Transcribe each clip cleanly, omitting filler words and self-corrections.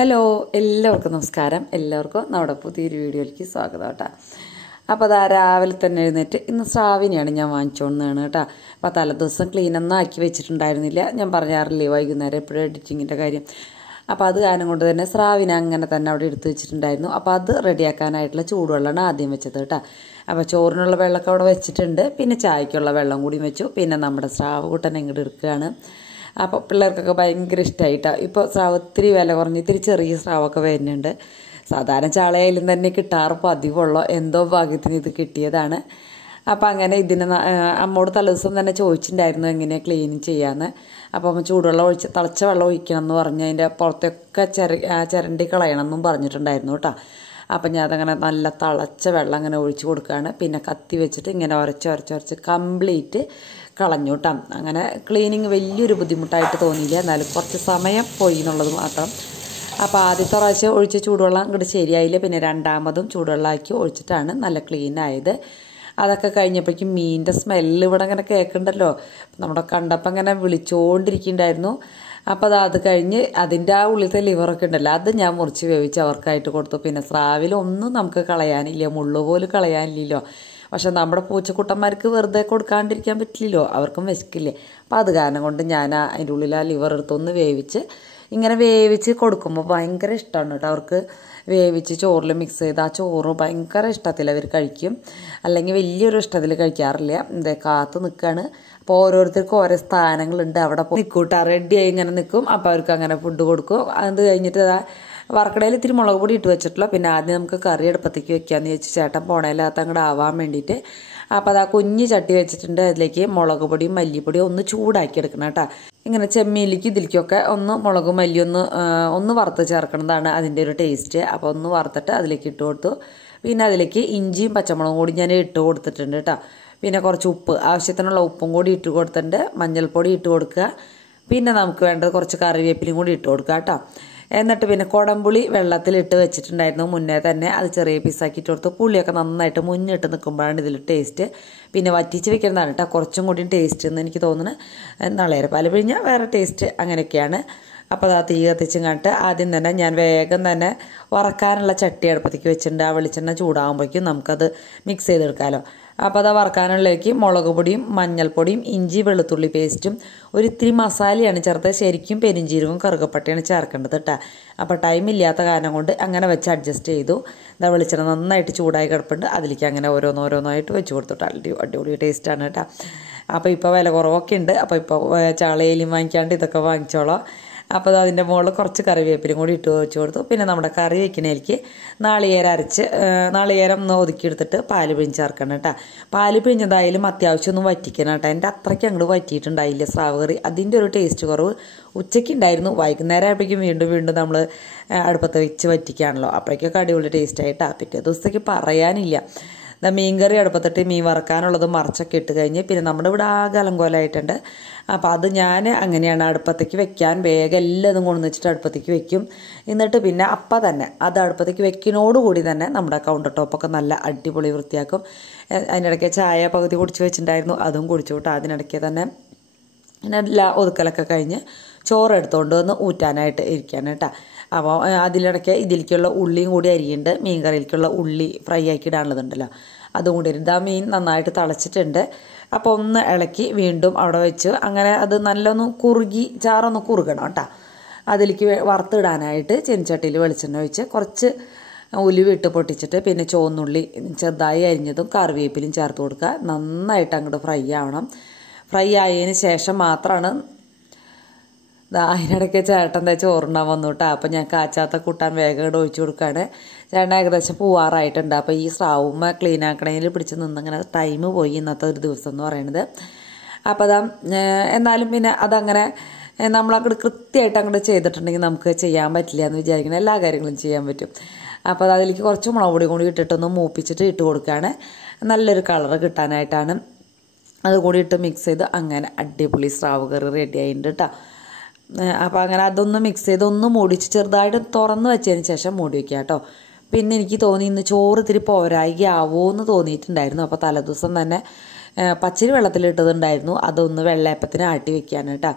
Hello, എല്ലാവർക്കും നമസ്കാരം. എല്ലാവർക്കും നമ്മുടെ പുതിയൊരു വീഡിയോയിലേക്ക് സ്വാഗതം കേട്ടോ. അപ്പോൾ അതാ രാവിലെ തന്നെ എഴുന്നേറ്റ് ഇന്ന് സ്രാവിനെയാണ് ഞാൻ വാങ്ങിച്ചുകൊണ്ടാണ് കേട്ടോ. അപ്പോൾ തലേദിവസം ക്ലീനൊന്നും ആക്കി വെച്ചിട്ടുണ്ടായിരുന്നില്ല. ഞാൻ പറഞ്ഞാറില്ലേ വൈകുന്നേരം എപ്പോഴും എഡിറ്റിങ്ങിൻ്റെ കാര്യം. അപ്പോൾ അത് കാരണം കൊണ്ട് തന്നെ സ്രാവിനെ അങ്ങനെ തന്നെ അവിടെ എടുത്ത് വെച്ചിട്ടുണ്ടായിരുന്നു. അപ്പോൾ അത് റെഡിയാക്കാനായിട്ടുള്ള ചൂടുവെള്ളമാണ് ആദ്യം വെച്ചത് കേട്ടോ. അപ്പോൾ ചോറിനുള്ള വെള്ളമൊക്കെ അവിടെ വെച്ചിട്ടുണ്ട്. പിന്നെ ചായക്കുള്ള വെള്ളം കൂടി വെച്ചു. പിന്നെ നമ്മുടെ സ്രാവ് കൂട്ടൻ ഇങ്ങോട്ട് എടുക്കുകയാണ്. അപ്പോൾ പിള്ളേർക്കൊക്കെ ഭയങ്കര ഇഷ്ടമായിട്ടാണ്. ഇപ്പോൾ സ്രാവ് ഇത്തിരി വില കുറഞ്ഞ് ഇത്തിരി ചെറിയ സ്രാവൊക്കെ വരുന്നുണ്ട്. സാധാരണ ചാളയായാലും തന്നെ കിട്ടാറ് പതിവുള്ളൂ. എന്തോ ഭാഗ്യത്തിന് ഇത് കിട്ടിയതാണ്. അപ്പം അങ്ങനെ ഇതിന് അമ്മോട് തലേദിവസം തന്നെ ചോദിച്ചിട്ടുണ്ടായിരുന്നു എങ്ങനെയാണ് ക്ലീൻ ചെയ്യാമെന്ന്. അപ്പം ചൂടുവെള്ളം ഒഴിച്ച് തിളച്ച വെള്ളം ഒഴിക്കണം എന്ന് പറഞ്ഞ് അതിൻ്റെ പുറത്തൊക്കെ ചിരണ്ടി കളയണം എന്നും പറഞ്ഞിട്ടുണ്ടായിരുന്നു കേട്ടോ. അപ്പം ഞാൻ അതങ്ങനെ നല്ല തിളച്ച വെള്ളം അങ്ങനെ ഒഴിച്ച് കൊടുക്കുകയാണ്. പിന്നെ കത്തി വെച്ചിട്ട് ഇങ്ങനെ ഉരച്ച് കംപ്ലീറ്റ് കളഞ്ഞു കേട്ടോ. അങ്ങനെ ക്ലീനിങ് വലിയൊരു ബുദ്ധിമുട്ടായിട്ട് തോന്നിയില്ല. എന്നാലും കുറച്ച് സമയം പോയി എന്നുള്ളത് മാത്രം. അപ്പോൾ ആദ്യത്തെ പ്രാവശ്യം ഒഴിച്ച ചൂടുവെള്ളം ഇങ്ങോട്ട് ശരിയായില്ല. പിന്നെ രണ്ടാമതും ചൂടുവെള്ളമാക്കി ഒഴിച്ചിട്ടാണ് നല്ല ക്ലീൻ ആയത്. അതൊക്കെ കഴിഞ്ഞപ്പോഴേക്കും മീനിൻ്റെ സ്മെല്ല് ഇവിടെ ഇങ്ങനെ കേൾക്കണ്ടല്ലോ. നമ്മുടെ കണ്ടപ്പോൾ ഇങ്ങനെ വിളിച്ചുകൊണ്ടിരിക്കുന്നുണ്ടായിരുന്നു. അപ്പോൾ അത് കഴിഞ്ഞ് അതിൻ്റെ ആ ഉള്ളിലത്തെ ലിവറൊക്കെ ഉണ്ടല്ലോ, അത് ഞാൻ മുറിച്ച് വേവിച്ച് അവർക്കായിട്ട് കൊടുത്തു. പിന്നെ സ്രാവിലൊന്നും നമുക്ക് കളയാനില്ല, മുള്ളു പോലും കളയാനില്ലല്ലോ. പക്ഷെ നമ്മുടെ പൂച്ചക്കുട്ടന്മാർക്ക് വെറുതെ കൊടുക്കാണ്ടിരിക്കാൻ പറ്റില്ലല്ലോ, അവർക്കും വിശക്കില്ലേ. അപ്പം അത് കാരണം കൊണ്ട് ഞാൻ അതിൻ്റെ ഉള്ളിൽ ആ ലിവർ എടുത്തൊന്ന് ഇങ്ങനെ വേവിച്ച് കൊടുക്കുമ്പോൾ ഭയങ്കര ഇഷ്ടമാണ് കേട്ടോ അവർക്ക്. വേവിച്ച് ചോറിൽ മിക്സ് ചെയ്ത് ആ ചോറ് ഭയങ്കര ഇഷ്ടത്തിൽ അവർ കഴിക്കും. അല്ലെങ്കിൽ വലിയൊരു ഇഷ്ടത്തിൽ കഴിക്കാറില്ല. കാത്ത് നിൽക്കുകയാണ്. അപ്പോൾ ഓരോരുത്തർക്കും ഓരോ സ്ഥാനങ്ങളുണ്ട്, അവിടെ നിൽക്കൂട്ടാ, റെഡിയായി ഇങ്ങനെ നിൽക്കും. അപ്പോൾ അവർക്ക് അങ്ങനെ ഫുഡ് കൊടുക്കും. അത് കഴിഞ്ഞിട്ട് വറക്കടയിൽ ഇത്തിരി മുളക് പൊടി ഇട്ട് വെച്ചിട്ടുള്ള. പിന്നെ ആദ്യം നമുക്ക് കറി അടുപ്പത്തേക്ക് വെക്കാമെന്ന് വെച്ച് ചേട്ടൻ പോണേലകത്ത് അങ്ങോട്ട് ആവാൻ വേണ്ടിയിട്ട്. അപ്പോൾ അത് ആ കുഞ്ഞ് ചട്ടി വെച്ചിട്ടുണ്ട്. അതിലേക്ക് മുളക് പൊടിയും മല്ലിപ്പൊടിയും ഒന്ന് ചൂടാക്കി എടുക്കണം കേട്ടോ. ഇങ്ങനെ ചെമ്മീനിലേക്ക് ഇതിലേക്കൊക്കെ ഒന്ന് മുളകും മല്ലിയും ഒന്ന് വറുത്ത് ചേർക്കുന്നതാണ് അതിൻ്റെ ഒരു ടേസ്റ്റ്. അപ്പോൾ ഒന്ന് വറുത്തിട്ട് അതിലേക്ക് ഇട്ട് കൊടുത്തു. പിന്നെ അതിലേക്ക് ഇഞ്ചിയും പച്ചമുളകും കൂടി ഞാൻ ഇട്ട് കൊടുത്തിട്ടുണ്ട് കേട്ടോ. പിന്നെ കുറച്ച് ഉപ്പ്, ആവശ്യത്തിനുള്ള ഉപ്പും കൂടി ഇട്ട് കൊടുത്തിട്ടുണ്ട്. മഞ്ഞൾപ്പൊടി ഇട്ട് കൊടുക്കുക. പിന്നെ നമുക്ക് വേണ്ടത് കുറച്ച് കറിവേപ്പിലയും കൂടി ഇട്ട് കൊടുക്കുക കേട്ടോ. എന്നിട്ട് പിന്നെ കുടംപുളി വെള്ളത്തിലിട്ട് വെച്ചിട്ടുണ്ടായിരുന്നു മുന്നേ തന്നെ. അത് ചെറിയ പീസാക്കിയിട്ട് കൊടുത്തു. പുളിയൊക്കെ നന്നായിട്ട് മുന്നിട്ട് നിൽക്കുമ്പോഴാണ് ഇതിൽ ടേസ്റ്റ്. പിന്നെ വറ്റിച്ച് വെക്കുന്നതാണ് കേട്ടോ കുറച്ചും കൂടി ടേസ്റ്റ് എന്ന് എനിക്ക് തോന്നുന്നത്. നാളേരപ്പാൽ പിഴിഞ്ഞാൽ വേറെ ടേസ്റ്റ്, അങ്ങനെയൊക്കെയാണ്. അപ്പോൾ അത് തീ കത്തിച്ചും കണ്ടിട്ട് ആദ്യം തന്നെ ഞാൻ വേഗം തന്നെ വറക്കാനുള്ള ചട്ടി അടുപ്പത്തേക്ക് വെച്ചിട്ടുണ്ട്. ആ വെളിച്ചെണ്ണ ചൂടാകുമ്പോഴേക്കും നമുക്കത് മിക്സ് ചെയ്തെടുക്കാമല്ലോ. അപ്പോൾ അത് വറക്കാനുള്ളേക്ക് മുളക് പൊടിയും മഞ്ഞൾപ്പൊടിയും ഇഞ്ചി വെളുത്തുള്ളി പേസ്റ്റും ഒരിത്തിരി മസാലയാണ് ചേർത്തത്. ശരിക്കും പെരിഞ്ചീരകവും കറുകപ്പട്ടയാണ് ചേർക്കേണ്ടത് കേട്ടോ. അപ്പോൾ ടൈമില്ലാത്ത കാരണം കൊണ്ട് അങ്ങനെ വെച്ച് അഡ്ജസ്റ്റ് ചെയ്തു. എന്താ വെളിച്ചെണ്ണ നന്നായിട്ട് ചൂടായി കിടപ്പുണ്ട്. അതിലേക്ക് അങ്ങനെ ഓരോന്നോരോന്നായിട്ട് വെച്ച് കൊടുത്തിട്ട് അടിപൊളി ടേസ്റ്റാണ് കേട്ടോ. അപ്പോൾ ഇപ്പോൾ വില കുറവൊക്കെ ഉണ്ട്. അപ്പോൾ ഇപ്പോൾ ചാളയിലും വാങ്ങിക്കാണ്ട് ഇതൊക്കെ വാങ്ങിച്ചോളാം. അപ്പോൾ അതിൻ്റെ മുകളിൽ കുറച്ച് കറിവേപ്പിലും കൂടി ഇട്ട് വെച്ച് കൊടുത്തു. പിന്നെ നമ്മുടെ കറി വയ്ക്കുന്നതിലേക്ക് നാളികേരം ഒന്ന് ഒതുക്കിയെടുത്തിട്ട് പാല് പിഴിഞ്ഞ് ചേർക്കണം കേട്ടോ. പാല് പിഴിഞ്ഞതായാലും അത്യാവശ്യം ഒന്നും വറ്റിക്കണം കേട്ടോ. എൻ്റെ അത്രയ്ക്ക് അങ്ങോട്ട് വറ്റിയിട്ടുണ്ടായില്ല സ്രാവ് കറി. അതിൻ്റെ ഒരു ടേസ്റ്റ് കുറവ് ഉച്ചയ്ക്ക് ഉണ്ടായിരുന്നു. വൈകുന്നേരം ആയപ്പോഴേക്കും വീണ്ടും നമ്മൾ അടുപ്പത്ത് വെച്ച് വറ്റിക്കുകയാണല്ലോ. അപ്പോഴേക്കൊക്കെ അടിപൊളി ടേസ്റ്റ് ആയിട്ടാണ്. പിറ്റേ ദിവസത്തേക്ക് പറയാനില്ല. മീൻ കറി അടുപ്പത്തിട്ട് മീൻ വറക്കാനുള്ളത് മറിച്ചൊക്കെ ഇട്ട് കഴിഞ്ഞ് പിന്നെ നമ്മുടെ ഇവിടെ ആകെ അലങ്കോലമായിട്ടുണ്ട്. അപ്പോൾ അത് ഞാൻ അങ്ങനെയാണ് അടുപ്പത്തേക്ക് വെക്കാൻ വേഗം എല്ലാം കൊണ്ടു വെച്ചിട്ട് അടുപ്പത്തേക്ക് വെക്കും. എന്നിട്ട് പിന്നെ അപ്പം തന്നെ അത് അടുപ്പത്തേക്ക് വെക്കുന്നതോടുകൂടി തന്നെ നമ്മുടെ കൗണ്ടർ ടോപ്പൊക്കെ നല്ല അടിപൊളി വൃത്തിയാക്കും. അതിനിടയ്ക്ക് ചായ പകുതി കുടിച്ച് വെച്ചിട്ടുണ്ടായിരുന്നു, അതും കുടിച്ചു കേട്ടോ. അതിനിടയ്ക്ക് തന്നെ എല്ലാ ഒതുക്കലൊക്കെ കഴിഞ്ഞ് ചോറ് എടുത്തുകൊണ്ട് വന്ന് ഊറ്റാനായിട്ട് ഇരിക്കുകയാണ് കേട്ടോ. അപ്പോൾ അതിലിടയ്ക്ക് ഇതിലേക്കുള്ള ഉള്ളിയും കൂടി അരിയുണ്ട്. മീൻ കറിയിലേക്കുള്ള ഉള്ളി ഫ്രൈ ആക്കി ഇടാനുള്ളതുണ്ടല്ലോ, അതും കൂടി ഇടും. ആ മീൻ നന്നായിട്ട് തിളച്ചിട്ടുണ്ട്. അപ്പോൾ ഒന്ന് ഇളക്കി വീണ്ടും അവിടെ വെച്ച് അങ്ങനെ അത് നല്ലൊന്ന് ചാറൊന്ന് കുറുകണം കേട്ടോ. അതിലേക്ക് വറുത്തിടാനായിട്ട് ചെനിച്ചട്ടിയിൽ വെളിച്ചെണ്ണ ഒഴിച്ച് കുറച്ച് ഉലുവിട്ട് പൊട്ടിച്ചിട്ട് പിന്നെ ചുവന്നുള്ളി ചെറുതായി അരിഞ്ഞതും കറിവേപ്പിലും ചേർത്ത് കൊടുക്കുക. നന്നായിട്ട് അങ്ങോട്ട് ഫ്രൈ ആവണം. ഫ്രൈ ആയതിന് ശേഷം മാത്രമാണ് അതിനിടയ്ക്ക് ചേട്ടൻ ചോറുണ്ടാൻ വന്നു കേട്ടോ. അപ്പം ഞാൻ കാച്ചാത്ത കൂട്ടാൻ വേഗം ഇവിടെ ഒഴിച്ചു കൊടുക്കുകയാണ്. ചേട്ടൻ ഏകദേശം പോവാറായിട്ടുണ്ട്. അപ്പോൾ ഈ സ്രാവുമ്മ ക്ലീൻ ആക്കണതിൽ പിടിച്ച് നിന്നിങ്ങനെ ടൈം പോയി ഇന്നത്തെ ഒരു ദിവസം എന്ന് പറയുന്നത്. അപ്പോൾ എന്നാലും പിന്നെ അതങ്ങനെ നമ്മളങ്ങോട്ട് കൃത്യമായിട്ട് അങ്ങോട്ട് ചെയ്തിട്ടുണ്ടെങ്കിൽ നമുക്ക് ചെയ്യാൻ പറ്റില്ല എന്ന് വിചാരിക്കണം. എല്ലാ കാര്യങ്ങളും ചെയ്യാൻ പറ്റും. അപ്പോൾ അതിലേക്ക് കുറച്ച് മുളക് പൊടി കൂടി ഇട്ടിട്ടൊന്ന് മൂപ്പിച്ചിട്ട് ഇട്ട് കൊടുക്കുകയാണ്. നല്ലൊരു കളറ് കിട്ടാനായിട്ടാണ്. അതുകൂടി ഇട്ട് മിക്സ് ചെയ്ത് അങ്ങനെ അടിപൊളി സ്രാവ് കറി റെഡി ആയിട്ടുണ്ട് കേട്ടോ. അപ്പോൾ അങ്ങനെ അതൊന്ന് മിക്സ് ചെയ്ത് ഒന്ന് മൂടിച്ച് ചെറുതായിട്ട് തുറന്ന് വെച്ചതിന് ശേഷം മൂടി വയ്ക്കുക കേട്ടോ. പിന്നെ എനിക്ക് തോന്നി ഇന്ന് ചോറ് ഇത്തിരി പോരായികയാവോ എന്ന് തോന്നിയിട്ടുണ്ടായിരുന്നു. അപ്പോൾ തലേദിവസം തന്നെ പച്ചരി വെള്ളത്തിലിട്ടതുണ്ടായിരുന്നു. അതൊന്ന് വെള്ളയപ്പത്തിന് ആട്ടി വെക്കുകയാണ് കേട്ടോ.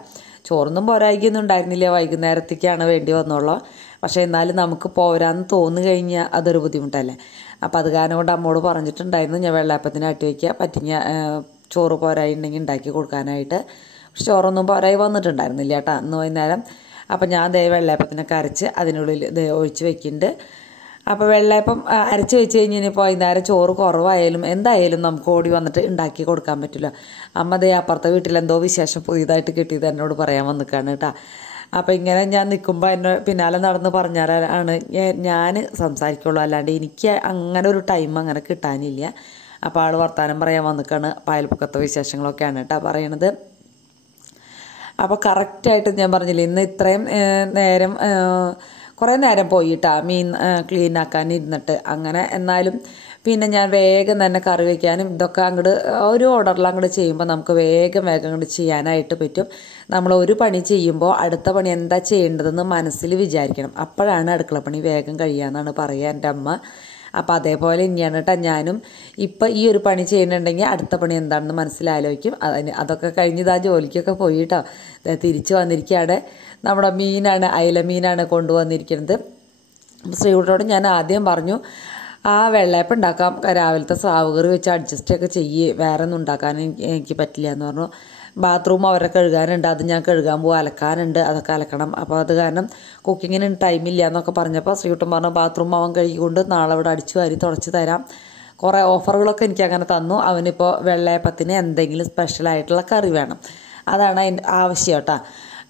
ചോറൊന്നും പോരായികൊന്നും ഉണ്ടായിരുന്നില്ല, വൈകുന്നേരത്തേക്കാണ് വേണ്ടി വന്നോളൂ. പക്ഷേ എന്നാലും നമുക്ക് പോരാന്ന് തോന്നു കഴിഞ്ഞാൽ അതൊരു ബുദ്ധിമുട്ടല്ലേ. അപ്പോൾ അത് കാരണം കൊണ്ട് അമ്മോട് പറഞ്ഞിട്ടുണ്ടായിരുന്നു ഞാൻ വെള്ളയപ്പത്തിന് ആട്ടി വയ്ക്കുക, പറ്റിയ ചോറ് പോരായിട്ടുണ്ടെങ്കിൽ ഉണ്ടാക്കി കൊടുക്കാനായിട്ട്. പക്ഷെ ചോറൊന്നും പോരായി വന്നിട്ടുണ്ടായിരുന്നില്ല കേട്ടോ അന്ന് വൈകുന്നേരം. അപ്പം ഞാൻ ദേ വെള്ളയപ്പത്തിനൊക്കെ അരച്ച് അതിനുള്ളിൽ ഒഴിച്ച് വെക്കുന്നുണ്ട്. അപ്പോൾ വെള്ളയപ്പം അരച്ച് വെച്ച് കഴിഞ്ഞപ്പോൾ വൈകുന്നേരം ചോറ് കുറവായാലും എന്തായാലും നമുക്ക് ഓടി വന്നിട്ട് ഉണ്ടാക്കി കൊടുക്കാൻ പറ്റില്ല. അമ്മ ദേ അപ്പുറത്തെ വീട്ടിലെന്തോ വിശേഷം പുതിയതായിട്ട് കിട്ടിയത് എന്നോട് പറയാൻ വന്നിക്കാണ് കേട്ടോ. അപ്പോൾ ഇങ്ങനെ ഞാൻ നിൽക്കുമ്പോൾ എന്നെ പിന്നാലെ നടന്ന് പറഞ്ഞാലാണ് ഞാൻ സംസാരിക്കുള്ളൂ, അല്ലാണ്ട് എനിക്ക് അങ്ങനെ ഒരു ടൈം അങ്ങനെ കിട്ടാനില്ല. അപ്പോൾ ആൾ വർത്താനം പറയാൻ വന്നിക്കാണ്. അയൽപ്പക്കത്തെ വിശേഷങ്ങളൊക്കെയാണ് കേട്ടോ പറയണത്. അപ്പോൾ കറക്റ്റായിട്ട് ഞാൻ പറഞ്ഞില്ലേ ഇന്ന് ഇത്രയും നേരം കുറേ നേരം പോയിട്ടാ മീൻ ക്ലീൻ ആക്കാൻ ഇരുന്നിട്ട്. അങ്ങനെ എന്നാലും പിന്നെ ഞാൻ വേഗം തന്നെ കറി വയ്ക്കാനും ഇതൊക്കെ അങ്ങോട്ട് ഒരു ഓർഡറിൽ അങ്ങോട്ട് ചെയ്യുമ്പോൾ നമുക്ക് വേഗം അങ്ങോട്ട് ചെയ്യാനായിട്ട് പറ്റും. നമ്മൾ ഒരു പണി ചെയ്യുമ്പോൾ അടുത്ത പണി എന്താ ചെയ്യേണ്ടതെന്ന് മനസ്സിൽ വിചാരിക്കണം. അപ്പോഴാണ് അടുക്കളപ്പണി വേഗം കഴിയാമെന്നാണ് പറയുക എൻ്റെ അമ്മ. അപ്പോൾ അതേപോലെ തന്നെയാണ് കേട്ടോ ഞാനും ഇപ്പം ഈ ഒരു പണി ചെയ്യുന്നുണ്ടെങ്കിൽ അടുത്ത പണി എന്താണെന്ന് മനസ്സിലാലോചിക്കും. അതൊക്കെ കഴിഞ്ഞിതാ ജോലിക്കൊക്കെ പോയി കേട്ടോ തിരിച്ചു വന്നിരിക്കുകയാണ്. നമ്മുടെ മീനാണ്, അയല മീനാണ് കൊണ്ടുവന്നിരിക്കുന്നത്. ശ്രീകുട്ടനോട് ഞാൻ ആദ്യം പറഞ്ഞു ആ വെള്ളയപ്പം ഉണ്ടാക്കാം, രാവിലത്തെ സ്രാവ് കറി വെച്ച് അഡ്ജസ്റ്റൊക്കെ ചെയ്യേ, വേറെ ഒന്നും ഉണ്ടാക്കാൻ എനിക്ക് പറ്റില്ല എന്ന് പറഞ്ഞു. ബാത്റൂം അവരെ കഴുകാനുണ്ട്, അത് ഞാൻ കഴുകാൻ പോകും, അലക്കാനുണ്ട്, അതൊക്കെ അലക്കണം. അപ്പോൾ അത് കാരണം കുക്കിങ്ങിന് ടൈമില്ല എന്നൊക്കെ പറഞ്ഞപ്പോൾ ശ്രീകുട്ടൻ പറഞ്ഞു ബാത്റൂം അവൻ കഴുകിക്കൊണ്ട് നാളെ ഇവിടെ അടിച്ചു വാരി തുടച്ച് തരാം. കുറേ ഓഫറുകളൊക്കെ എനിക്ക് അങ്ങനെ തന്നു. അവനിപ്പോൾ വെള്ളയപ്പത്തിന് എന്തെങ്കിലും സ്പെഷ്യലായിട്ടുള്ള കറി വേണം, അതാണ് അതിൻ്റെ ആവശ്യം കേട്ടോ.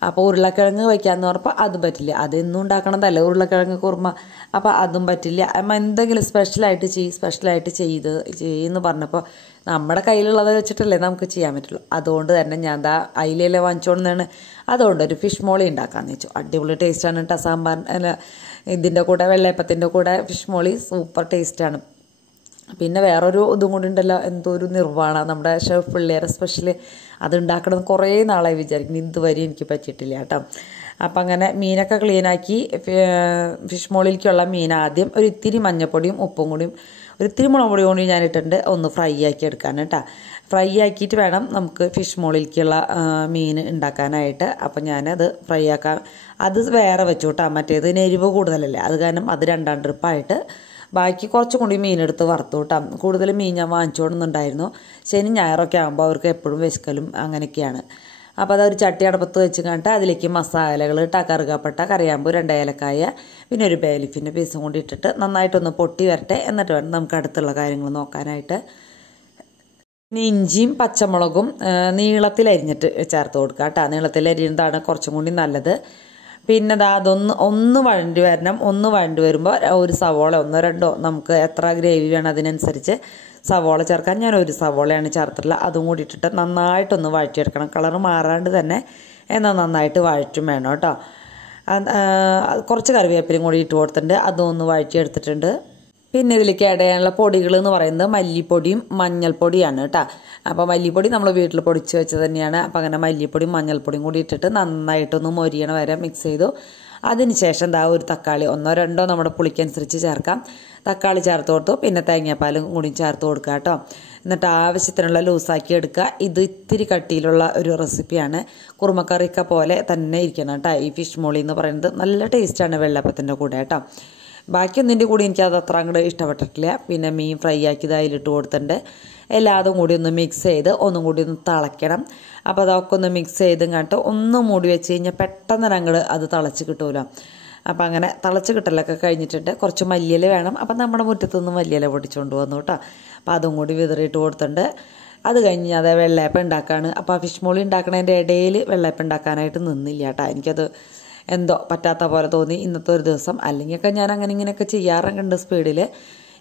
അപ്പോൾ ഉരുളക്കിഴങ്ങ് വയ്ക്കാമെന്ന് പറഞ്ഞപ്പോൾ അതും പറ്റില്ല, അതെന്നും ഉണ്ടാക്കണതല്ലേ ഉരുളക്കിഴങ്ങ് കുറുമ, അപ്പോൾ അതും പറ്റില്ല. അമ്മ എന്തെങ്കിലും സ്പെഷ്യലായിട്ട് ചെയ്യുമെന്ന് പറഞ്ഞപ്പോൾ നമ്മുടെ കയ്യിലുള്ളത് വെച്ചിട്ടല്ലേ നമുക്ക് ചെയ്യാൻ പറ്റുള്ളൂ. അതുകൊണ്ട് തന്നെ ഞാൻ അയിലയിലെ വാങ്ങിച്ചോണ്ടെന്നാണ്. അതുകൊണ്ട് ഒരു ഫിഷ്മോളി ഉണ്ടാക്കാമെന്ന് വെച്ചു. അടിപൊളി ടേസ്റ്റാണ് കേട്ടോ സാമ്പാർ ഇതിൻ്റെ കൂടെ വെള്ളയപ്പത്തിൻ്റെ കൂടെ ഫിഷ്മോളി സൂപ്പർ ടേസ്റ്റാണ്. പിന്നെ വേറൊരു ഇതും കൂടി ഉണ്ടല്ലോ, എന്തോ ഒരു നിർവ്വാണ നമ്മുടെ ഷെഫ് പിള്ളേരെ സ്പെഷ്യൽ, അതുണ്ടാക്കണം കുറേ നാളായി വിചാരിക്കുന്നു, ഇതുവരെ എനിക്ക് പറ്റിയിട്ടില്ല കേട്ടോ. അപ്പം അങ്ങനെ മീനൊക്കെ ക്ലീനാക്കി ഫിഷ് മോളിലേക്കുള്ള മീൻ ആദ്യം ഒരു ഇത്തിരി മഞ്ഞപ്പൊടിയും ഉപ്പും കൂടിയും ഒരു ഇത്തിരി മുളക് പൊടി കൂടി ഞാൻ ഇട്ടിട്ടുണ്ട് ഒന്ന് ഫ്രൈ ആക്കി എടുക്കാൻ കേട്ടോ. ഫ്രൈ ആക്കിയിട്ട് വേണം നമുക്ക് ഫിഷ് മോളിലേക്കുള്ള മീൻ ഉണ്ടാക്കാനായിട്ട്. അപ്പം ഞാനത് ഫ്രൈ ആക്കാൻ അത് വേറെ വെച്ചു കേട്ടോ. മറ്റേത് എരിവ് കൂടുതലല്ലേ, അത് കാരണം അത് 2 ട്രിപ്പായിട്ട് ബാക്കി കുറച്ചും കൂടി മീനെടുത്ത് വറുത്തു കേട്ടോ. കൂടുതൽ മീൻ ഞാൻ വാങ്ങിച്ചുകൊണ്ടുണ്ടായിരുന്നു. ശനി ഞായറൊക്കെ ആകുമ്പോൾ അവർക്ക് എപ്പോഴും വിശക്കലും അങ്ങനെയൊക്കെയാണ്. അപ്പോൾ അതൊരു ചട്ടി അടപ്പത്ത് വെച്ച് കണ്ടിട്ട് അതിലേക്ക് മസാലകൾ ഇട്ട് കറുകപ്പട്ട, കറിയാമ്പൂ, 2 ഏലക്കായ, പിന്നെ ഒരു ബേലീഫിൻ്റെ പീസും കൂടി ഇട്ടിട്ട് നന്നായിട്ടൊന്ന് പൊട്ടി വരട്ടെ. എന്നിട്ട് വേണം നമുക്ക് അടുത്തുള്ള കാര്യങ്ങൾ നോക്കാനായിട്ട്. പിന്നെ ഇഞ്ചിയും പച്ചമുളകും നീളത്തിൽ അരിഞ്ഞിട്ട് ചേർത്ത് കൊടുക്കുക കേട്ടോ. നീളത്തിൽ അരിയുന്നതാണ് കുറച്ചും കൂടി നല്ലത്. പിന്നെ ഒന്ന് വഴണ്ടി വരണം. ഒന്ന് വഴണ്ടി വരുമ്പോൾ ഒരു സവോള 1-2 നമുക്ക് എത്ര ഗ്രേവി വേണം അതിനനുസരിച്ച് സവോള ചേർക്കാൻ. ഞാൻ ഒരു സവോളയാണ് ചേർത്തിട്ടുള്ളത്. അതും കൂടി ഇട്ടിട്ട് നന്നായിട്ടൊന്ന് വഴറ്റിയെടുക്കണം. കളറ് മാറാണ്ട് തന്നെ എന്നാൽ നന്നായിട്ട് വഴറ്റും വേണം കേട്ടോ. കുറച്ച് കറിവേപ്പിലയും കൂടി ഇട്ട് കൊടുത്തിട്ടുണ്ട്, അതൊന്ന് വഴറ്റിയെടുത്തിട്ടുണ്ട്. പിന്നെ ഇതിലേക്ക് ആഡ് ചെയ്യാനുള്ള പൊടികൾ എന്ന് പറയുന്നത് മല്ലിപ്പൊടിയും മഞ്ഞൾപ്പൊടിയാണ് കേട്ടോ. അപ്പോൾ മല്ലിപ്പൊടി നമ്മൾ വീട്ടിൽ പൊടിച്ച് വെച്ച് തന്നെയാണ്. അപ്പോൾ അങ്ങനെ മല്ലിപ്പൊടിയും മഞ്ഞൾപ്പൊടിയും കൂടി ഇട്ടിട്ട് നന്നായിട്ടൊന്ന് മൊരിയണ വരെ മിക്സ് ചെയ്തു. അതിനുശേഷം ഒരു തക്കാളി 1-2 നമ്മുടെ പുളിക്കനുസരിച്ച് ചേർക്കാം. തക്കാളി ചേർത്ത് കൊടുത്തു. പിന്നെ തേങ്ങാപ്പാലും കൂടി ചേർത്ത് കൊടുക്കുക കേട്ടോ. എന്നിട്ട് ആവശ്യത്തിനുള്ള ലൂസാക്കി എടുക്കുക. ഇത് ഇത്തിരി കട്ടിയിലുള്ള ഒരു റെസിപ്പിയാണ്. കുറുമക്കറിയൊക്കെ പോലെ തന്നെ ഇരിക്കണം കേട്ടോ. ഈ ഫിഷ് മോളി എന്ന് പറയുന്നത് നല്ല ടേസ്റ്റാണ് വെള്ളയപ്പത്തിൻ്റെ കൂടെ കേട്ടോ. ബാക്കിയൊന്നിൻ്റെ കൂടി എനിക്കത് അത്ര അങ്ങോട്ട് ഇഷ്ടപ്പെട്ടിട്ടില്ല. പിന്നെ മീൻ ഫ്രൈ ആക്കിയത് അതിലിട്ട് കൊടുത്തിട്ടുണ്ട്. എല്ലാതും കൂടി ഒന്ന് മിക്സ് ചെയ്ത് ഒന്നും കൂടി ഒന്ന് തിളയ്ക്കണം. അപ്പോൾ അതൊക്കെ ഒന്ന് മിക്സ് ചെയ്തും കണ്ടിട്ട് ഒന്ന് മൂടി വെച്ച് കഴിഞ്ഞാൽ പെട്ടെന്ന് അങ്ങോട്ട് അത് തിളച്ച് കിട്ടുമല്ലോ. അപ്പോൾ അങ്ങനെ തിളച്ച് കിട്ടലൊക്കെ കഴിഞ്ഞിട്ടുണ്ട്. കുറച്ച് മല്ലിയില വേണം. അപ്പം നമ്മുടെ മുറ്റത്തുനിന്ന് മല്ലിയില പൊടിച്ചുകൊണ്ട് വന്നു കേട്ടോ. അപ്പോൾ അതും കൂടി വിതറിയിട്ട് കൊടുത്തിട്ടുണ്ട്. അത് കഴിഞ്ഞ് അത് വെള്ളയപ്പം ഉണ്ടാക്കുകയാണ്. അപ്പോൾ ആ ഫിഷ് മോളി ഉണ്ടാക്കണതിൻ്റെ ഇടയിൽ വെള്ളയപ്പം ഉണ്ടാക്കാനായിട്ട് നിന്നില്ല കേട്ടോ. എനിക്കത് എന്തോ പറ്റാത്ത പോലെ തോന്നി ഇന്നത്തെ ഒരു ദിവസം. അല്ലെങ്കിലൊക്കെ ഞാൻ അങ്ങനെ ഇങ്ങനെയൊക്കെ ചെയ്യാറുണ്ട് സ്പീഡിൽ.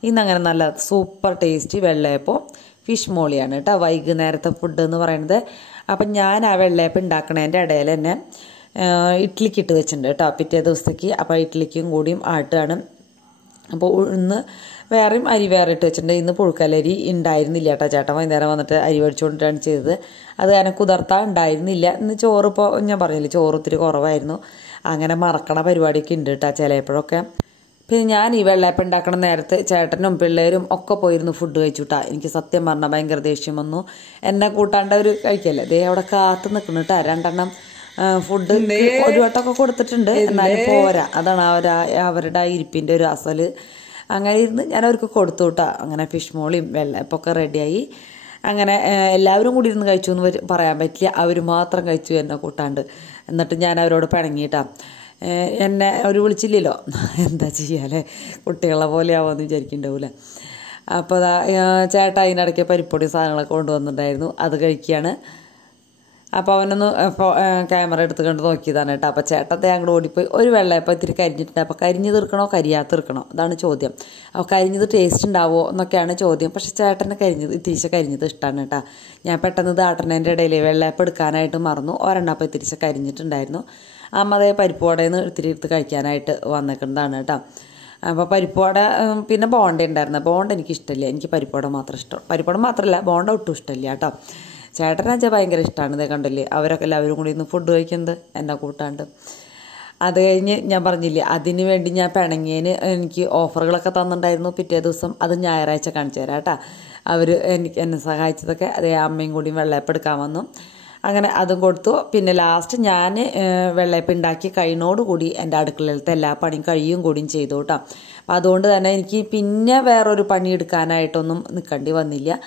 ഇന്നങ്ങനെ നല്ല സൂപ്പർ ടേസ്റ്റി വെള്ളയപ്പം ഫിഷ് മോളിയാണ് കേട്ടോ വൈകുന്നേരത്തെ ഫുഡ് എന്ന് പറയുന്നത്. അപ്പം ഞാൻ ആ വെള്ളയപ്പം ഉണ്ടാക്കണതിൻ്റെ ഇടയിൽ തന്നെ ഇഡ്ഡലിക്ക് ഇട്ട് വെച്ചിട്ടുണ്ട് കേട്ടോ പിറ്റേ ദിവസത്തേക്ക്. അപ്പോൾ ഇഡ്ഡലിക്കും കൂടിയും ആട്ടാണ്. അപ്പോൾ ഇന്ന് വേറെയും അരി വേറെ ഇട്ട് വെച്ചിട്ടുണ്ട്. ഇന്ന് പുഴുക്കലരി ഉണ്ടായിരുന്നില്ല കേട്ടോ. ചേട്ടൻ വൈകുന്നേരം വന്നിട്ട് അരി മേടിച്ചുകൊണ്ടിട്ടാണ് ചെയ്തത്. അത് കാരണം കുതിർത്താൻ ഉണ്ടായിരുന്നില്ല. ഇന്ന് ചോറ് ഇപ്പോൾ ഞാൻ പറഞ്ഞില്ലേ ചോറ് ഒത്തിരി കുറവായിരുന്നു. അങ്ങനെ മറക്കണ പരിപാടിയൊക്കെ ഉണ്ട് കേട്ടോ ചിലപ്പോഴൊക്കെ. പിന്നെ ഞാൻ ഈ വെള്ളയപ്പം ഉണ്ടാക്കണ നേരത്ത് ചേട്ടനും പിള്ളേരും ഒക്കെ പോയിരുന്നു ഫുഡ് കഴിച്ചുട്ടാ. എനിക്ക് സത്യം പറഞ്ഞാൽ ഭയങ്കര ദേഷ്യം വന്നു. എന്നെ കൂട്ടാണ്ട് ഒരു കഴിക്കല്ലേ ദേ അവിടെ കാത്തു നിൽക്കണം കേട്ടോ. 2 എണ്ണം ഫുഡ് ഒരു വട്ടമൊക്കെ കൊടുത്തിട്ടുണ്ട്, എന്നാലും പോരാ. അതാണ് അവരുടെ ആ ഇരിപ്പിൻ്റെ ഒരു അസല്. അങ്ങനെ ഇരുന്ന് ഞാൻ അവർക്ക് കൊടുത്തു കേട്ടോ. അങ്ങനെ ഫിഷ്മോളിയും വെള്ളയപ്പൊക്കെ റെഡിയായി. അങ്ങനെ എല്ലാവരും കൂടി ഇരുന്ന് കഴിച്ചു എന്ന് പറയാൻ പറ്റില്ല, അവർ മാത്രം കഴിച്ചു എന്നെ കൂട്ടാണ്ട്. എന്നിട്ട് ഞാൻ അവരോട് പിണങ്ങിയിട്ടാ. എന്നെ അവർ വിളിച്ചില്ലല്ലോ, എന്താ ചെയ്യാല്ലേ, കുട്ടികളെ പോലെ ആവുമെന്ന് വിചാരിക്കുന്നുണ്ടാവില്ല. അപ്പോൾ ചേട്ടാ അതിനിടയ്ക്ക് പരിപ്പൊടി സാധനങ്ങളൊക്കെ കൊണ്ടുവന്നിട്ടുണ്ടായിരുന്നു, അത് കഴിക്കുകയാണ്. അപ്പോൾ അവനൊന്ന് ക്യാമറ എടുത്ത് കണ്ട് നോക്കിയതാണ് കേട്ടോ. അപ്പോൾ ചേട്ടത്തെ അങ്ങോട്ട് ഓടിപ്പോയി. ഒരു വെള്ളയപ്പം ഇത്തിരി കരിഞ്ഞിട്ടുണ്ട്. അപ്പോൾ കരിഞ്ഞ് തീർക്കണോ കരിയാത്ത തീർക്കണോ, അതാണ് ചോദ്യം. അപ്പോൾ കരിഞ്ഞത് ടേസ്റ്റ് ഉണ്ടാവുമോ എന്നൊക്കെയാണ് ചോദ്യം. പക്ഷേ ചേട്ടനെ ഇത്തിരിച്ച കരിഞ്ഞത് ഇഷ്ടമാണ് കേട്ടോ. ഞാൻ പെട്ടെന്ന് ദാട്ടണേൻ്റെ ഇടയിൽ വെള്ളയപ്പം എടുക്കാനായിട്ട് മറന്നു. ഒരെണ്ണപ്പം ഇത്തിരിച്ച കരിഞ്ഞിട്ടുണ്ടായിരുന്നു. അമ്മ അതേ പരിപ്പ് വടയിൽ നിന്ന് ഇത്തിരി എടുത്ത് കഴിക്കാനായിട്ട് വന്നിക്കുന്നതാണ് കേട്ടോ. അപ്പോൾ പരിപ്പുവട പിന്നെ ബോണ്ട ഉണ്ടായിരുന്നു. ബോണ്ട എനിക്ക് ഇഷ്ടമില്ല, എനിക്ക് പരിപ്പുവട മാത്രം ഇഷ്ടം. പരിപ്പുവട മാത്രമല്ല, ബോണ്ട ഒട്ടും ഇഷ്ടമില്ല കേട്ടോ. ചേട്ടനാച്ചാൽ ഭയങ്കര ഇഷ്ടമാണ്. ഇതേ കണ്ടില്ലേ, അവരൊക്കെ എല്ലാവരും കൂടി ഇന്ന് ഫുഡ് കഴിക്കുന്നത് എന്നെ കൂട്ടാണ്ട്. അത് കഴിഞ്ഞ് ഞാൻ പറഞ്ഞില്ലേ, അതിന് വേണ്ടി ഞാൻ പിണങ്ങിയതിന് എനിക്ക് ഓഫറുകളൊക്കെ തന്നിട്ടുണ്ടായിരുന്നു. പിറ്റേ ദിവസം അത് ഞായറാഴ്ച കാണിച്ചു തരാം കേട്ടോ. അവർ എന്നെ സഹായിച്ചതൊക്കെ അതേ അമ്മയും കൂടി വെള്ളയപ്പം എടുക്കാൻ വന്നു. അങ്ങനെ അതും കൊടുത്തു. പിന്നെ ലാസ്റ്റ് ഞാൻ വെള്ളയപ്പം ഉണ്ടാക്കി കഴിഞ്ഞോടുകൂടി എൻ്റെ അടുക്കളയിലത്തെ എല്ലാ പണിയും കഴിയും കൂടിയും ചെയ്തു കേട്ടോ. അപ്പം അതുകൊണ്ട് തന്നെ എനിക്ക് പിന്നെ വേറൊരു പണി എടുക്കാനായിട്ടൊന്നും നിൽക്കേണ്ടി വന്നില്ല.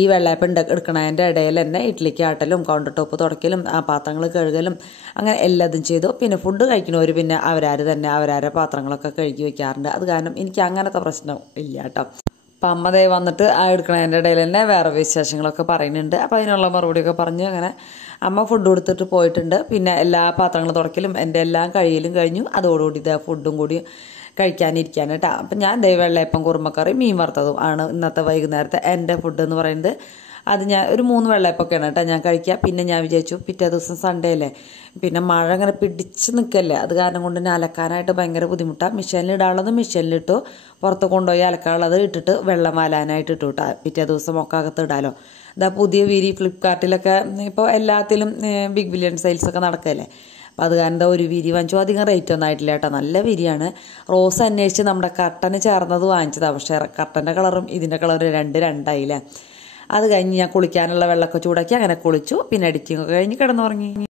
ഈ വെള്ളയപ്പം എടുക്കണതിൻ്റെ ഇടയിൽ തന്നെ ഇഡ്ഡലിക്ക് ആട്ടലും കൗണ്ടർ ടോപ്പ് തുടയ്ക്കലും പാത്രങ്ങൾ കഴുകലും അങ്ങനെ എല്ലാതും ചെയ്തു. പിന്നെ ഫുഡ് കഴിക്കുന്നവർ പിന്നെ അവരാരെ പാത്രങ്ങളൊക്കെ കഴുകി വയ്ക്കാറുണ്ട്. അത് കാരണം എനിക്ക് അങ്ങനത്തെ പ്രശ്നം ഇല്ല കേട്ടോ. അപ്പം അമ്മ ദേ വന്നിട്ട് ആ എടുക്കണതിൻ്റെ ഇടയിൽ തന്നെ വേറെ വിശേഷങ്ങളൊക്കെ പറയുന്നുണ്ട്. അപ്പോൾ അതിനുള്ള മറുപടിയൊക്കെ പറഞ്ഞ് അങ്ങനെ അമ്മ ഫുഡ് കൊടുത്തിട്ട് പോയിട്ടുണ്ട്. പിന്നെ എല്ലാ പാത്രങ്ങളും തുടയ്ക്കലും എൻ്റെ എല്ലാം കഴിയലും കഴിഞ്ഞു. അതോടുകൂടി ഇതാ ഫുഡും കൂടി കഴിക്കാനിരിക്കാൻ കേട്ടോ. അപ്പം ഞാൻ വെള്ളയപ്പം കുറുമക്കറി മീൻ വറുത്തതും ആണ് ഇന്നത്തെ വൈകുന്നേരത്തെ എൻ്റെ ഫുഡ് എന്ന് പറയുന്നത്. അത് ഞാൻ ഒരു 3 വെള്ളയപ്പൊക്കെയാണ് കേട്ടോ ഞാൻ കഴിക്കുക. പിന്നെ ഞാൻ വിചാരിച്ചു പിറ്റേ ദിവസം സൺഡേ അല്ലേ, പിന്നെ മഴ അങ്ങനെ പിടിച്ച് നിൽക്കല്ലേ, അത് കാരണം കൊണ്ട് തന്നെ അലക്കാനായിട്ട് ഭയങ്കര ബുദ്ധിമുട്ടാണ്. മെഷീനിലിടാനുള്ളത് മെഷീനിലിട്ടു, പുറത്ത് കൊണ്ടുപോയി അലക്കാനുള്ളത് ഇട്ടിട്ട് വെള്ളം വാലാനായിട്ട് ഇട്ടു കേട്ടോ. പിറ്റേ ദിവസം ഒക്കെ അകത്ത് ഇടാലോ. ഇതാ പുതിയ വിരി ഫ്ലിപ്കാർട്ടിലൊക്കെ ഇപ്പോൾ എല്ലാത്തിലും ബിഗ് ബില്യൺ സെയിൽസൊക്കെ നടക്കല്ലേ. അപ്പോൾ അത് കാരണം ഒരു വിരി വാങ്ങിച്ചു. അധികം റേറ്റ് ഒന്നും ആയിട്ടില്ല കേട്ടോ, നല്ല വിരിയാണ്. റോസ് അന്വേഷിച്ച് നമ്മുടെ കർട്ടന് ചേർന്നത് വാങ്ങിച്ചതാണ്. പക്ഷേ കർട്ടൻ്റെ കളറും ഇതിൻ്റെ കളറും രണ്ടായില്ലേ. അത് കഴിഞ്ഞ് ഞാൻ കുളിക്കാനുള്ള വെള്ളമൊക്കെ ചൂടാക്കി അങ്ങനെ കുളിച്ചു. പിന്നെ എഡിറ്റിംഗ് ഒക്കെ കഴിഞ്ഞ് കിടന്നുറങ്ങി.